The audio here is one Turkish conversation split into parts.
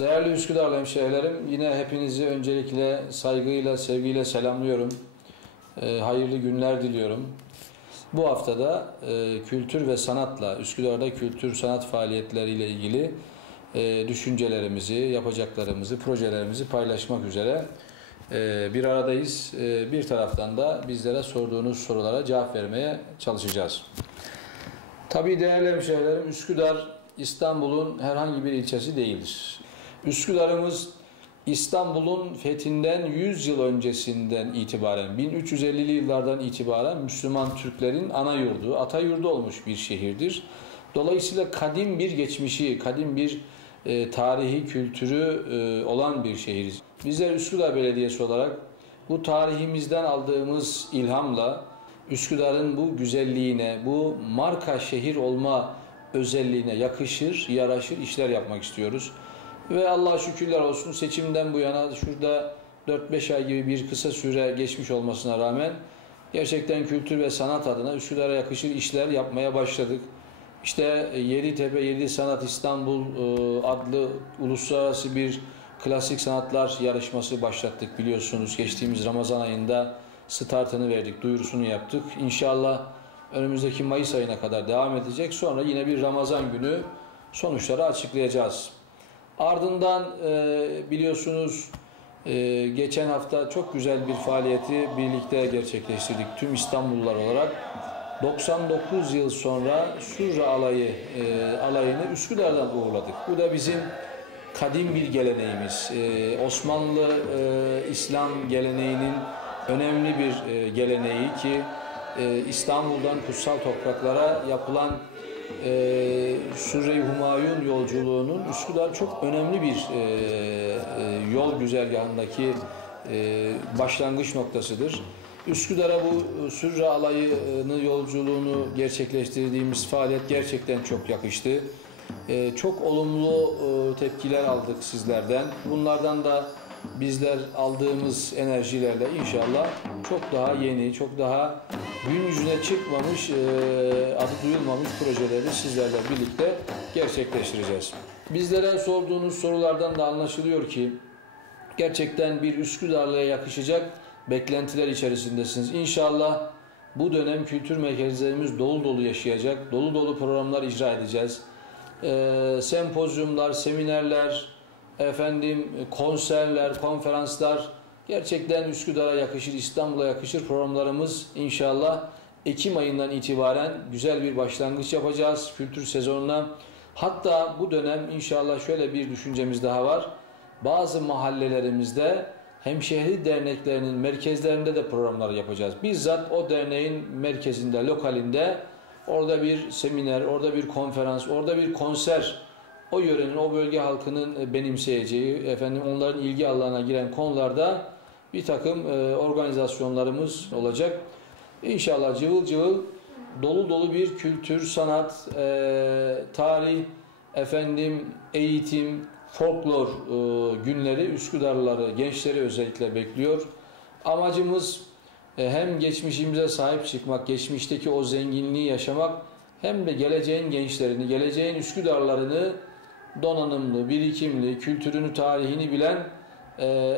Değerli Üsküdarlı hemşehrilerim, yine hepinizi öncelikle saygıyla, sevgiyle selamlıyorum. Hayırlı günler diliyorum. Bu haftada kültür ve sanatla, Üsküdar'da kültür sanat faaliyetleriyle ilgili düşüncelerimizi, yapacaklarımızı, projelerimizi paylaşmak üzere bir aradayız. Bir taraftan da bizlere sorduğunuz sorulara cevap vermeye çalışacağız. Tabii değerli hemşehrilerim, Üsküdar İstanbul'un herhangi bir ilçesi değildir. Üsküdar'ımız İstanbul'un fethinden 100 yıl öncesinden itibaren, 1350'li yıllardan itibaren Müslüman Türklerin ana yurdu, ata yurdu olmuş bir şehirdir. Dolayısıyla kadim bir geçmişi, kadim bir tarihi, kültürü olan bir şehiriz. Bizler Üsküdar Belediyesi olarak bu tarihimizden aldığımız ilhamla Üsküdar'ın bu güzelliğine, bu marka şehir olma özelliğine yakışır, yaraşır işler yapmak istiyoruz. Ve Allah'a şükürler olsun seçimden bu yana şurada 4-5 ay gibi bir kısa süre geçmiş olmasına rağmen gerçekten kültür ve sanat adına Üsküdar'a yakışır işler yapmaya başladık. İşte Yeditepe Yedi Sanat İstanbul adlı uluslararası bir klasik sanatlar yarışması başlattık biliyorsunuz. Geçtiğimiz Ramazan ayında startını verdik, duyurusunu yaptık. İnşallah önümüzdeki Mayıs ayına kadar devam edecek. Sonra yine bir Ramazan günü sonuçları açıklayacağız. Ardından biliyorsunuz geçen hafta çok güzel bir faaliyeti birlikte gerçekleştirdik tüm İstanbullular olarak. 99 yıl sonra Sürre alayını Üsküdar'dan uğurladık. Bu da bizim kadim bir geleneğimiz. Osmanlı İslam geleneğinin önemli bir geleneği ki İstanbul'dan kutsal topraklara yapılan Sürre-i Humayun yolculuğunun Üsküdar çok önemli bir yol güzergahındaki başlangıç noktasıdır. Üsküdar'a bu Sürre alayını yolculuğunu gerçekleştirdiğimiz faaliyet gerçekten çok yakıştı. Çok olumlu tepkiler aldık sizlerden. Bunlardan da bizler aldığımız enerjilerle inşallah çok daha yeni, çok daha gün yüzüne çıkmamış, adı duyulmamış projeleri sizlerle birlikte gerçekleştireceğiz. Bizlere sorduğunuz sorulardan da anlaşılıyor ki gerçekten bir Üsküdarlı'ya yakışacak beklentiler içerisindesiniz. İnşallah bu dönem kültür merkezlerimiz dolu dolu yaşayacak, dolu dolu programlar icra edeceğiz. Sempozyumlar, seminerler, konserler, konferanslar gerçekten Üsküdar'a yakışır, İstanbul'a yakışır programlarımız inşallah Ekim ayından itibaren güzel bir başlangıç yapacağız kültür sezonuna. Hatta bu dönem inşallah şöyle bir düşüncemiz daha var. Bazı mahallelerimizde hemşehri derneklerinin merkezlerinde de programlar yapacağız. Bizzat o derneğin merkezinde, lokalinde orada bir seminer, orada bir konferans, orada bir konser, o yörenin, o bölge halkının benimseyeceği, onların ilgi alanına giren konularda bir takım organizasyonlarımız olacak. İnşallah cıvıl cıvıl, dolu dolu bir kültür, sanat, tarih, eğitim, folklor günleri Üsküdarlıları, gençleri özellikle bekliyor. Amacımız hem geçmişimize sahip çıkmak, geçmişteki o zenginliği yaşamak, hem de geleceğin gençlerini, geleceğin Üsküdarlılarını donanımlı, birikimli, kültürünü, tarihini bilen,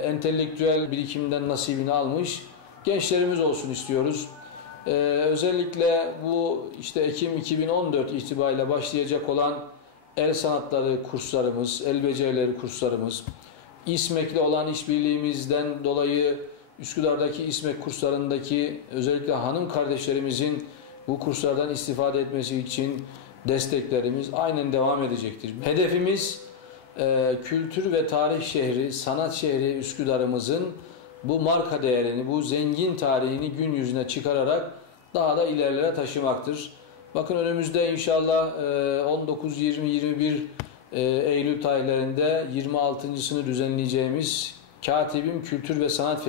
entelektüel birikimden nasibini almış gençlerimiz olsun istiyoruz. Özellikle bu işte Ekim 2014 itibariyle başlayacak olan el sanatları kurslarımız, el becerileri kurslarımız, İSMEK'le olan işbirliğimizden dolayı Üsküdar'daki İSMEK kurslarındaki özellikle hanım kardeşlerimizin bu kurslardan istifade etmesi için desteklerimiz aynen devam edecektir. Hedefimiz kültür ve tarih şehri, sanat şehri Üsküdar'ımızın bu marka değerini, bu zengin tarihini gün yüzüne çıkararak daha da ilerlere taşımaktır. Bakın önümüzde inşallah 19, 20, 21 Eylül tarihlerinde 26.sını düzenleyeceğimiz Katibim Kültür ve Sanat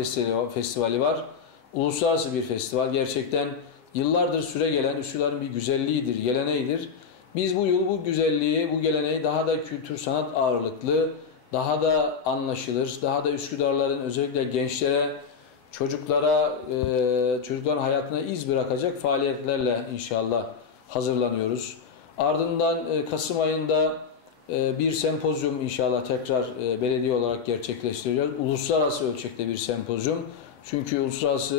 Festivali var. Uluslararası bir festival. Gerçekten yıllardır süre gelen Üsküdar'ın bir güzelliğidir, geleneğidir. Biz bu yıl bu güzelliği, bu geleneği daha da kültür sanat ağırlıklı, daha da anlaşılır, daha da Üsküdarların özellikle gençlere, çocukların hayatına iz bırakacak faaliyetlerle inşallah hazırlanıyoruz. Ardından Kasım ayında Bir sempozyum inşallah tekrar belediye olarak gerçekleştireceğiz. Uluslararası ölçekte bir sempozyum. Çünkü uluslararası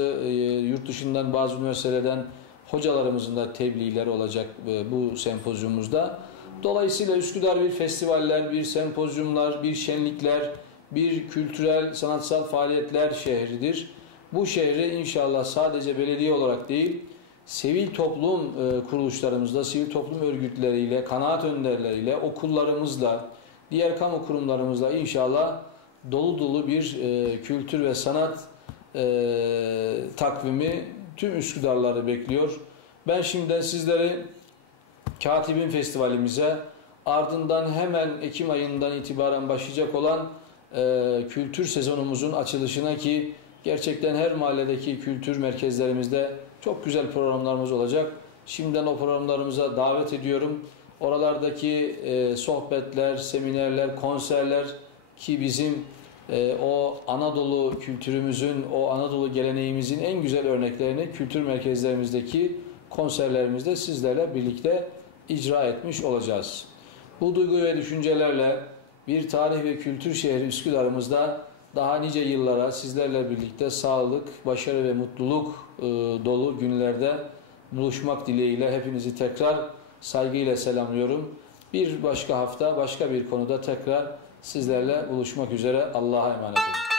yurt dışından bazı üniversitelerden hocalarımızın da tebliğleri olacak bu sempozyumumuzda. Dolayısıyla Üsküdar bir festivaller, bir sempozyumlar, bir şenlikler, bir kültürel, sanatsal faaliyetler şehridir. Bu şehri inşallah sadece belediye olarak değil, sivil toplum kuruluşlarımızla, sivil toplum örgütleriyle, kanaat önderleriyle, okullarımızla, diğer kamu kurumlarımızla inşallah dolu dolu bir kültür ve sanat takvimi tüm Üsküdarları bekliyor. Ben şimdiden sizleri Katibin Festivalimize, ardından hemen Ekim ayından itibaren başlayacak olan kültür sezonumuzun açılışına, ki gerçekten her mahalledeki kültür merkezlerimizde çok güzel programlarımız olacak. Şimdiden o programlarımıza davet ediyorum. Oralardaki sohbetler, seminerler, konserler, ki bizim o Anadolu kültürümüzün, o Anadolu geleneğimizin en güzel örneklerini kültür merkezlerimizdeki konserlerimizde sizlerle birlikte icra etmiş olacağız. Bu duygu ve düşüncelerle bir tarih ve kültür şehri Üsküdar'ımızda daha nice yıllara sizlerle birlikte sağlık, başarı ve mutluluk dolu günlerde buluşmak dileğiyle hepinizi tekrar saygıyla selamlıyorum. Bir başka hafta başka bir konuda tekrar sizlerle buluşmak üzere. Allah'a emanet olun.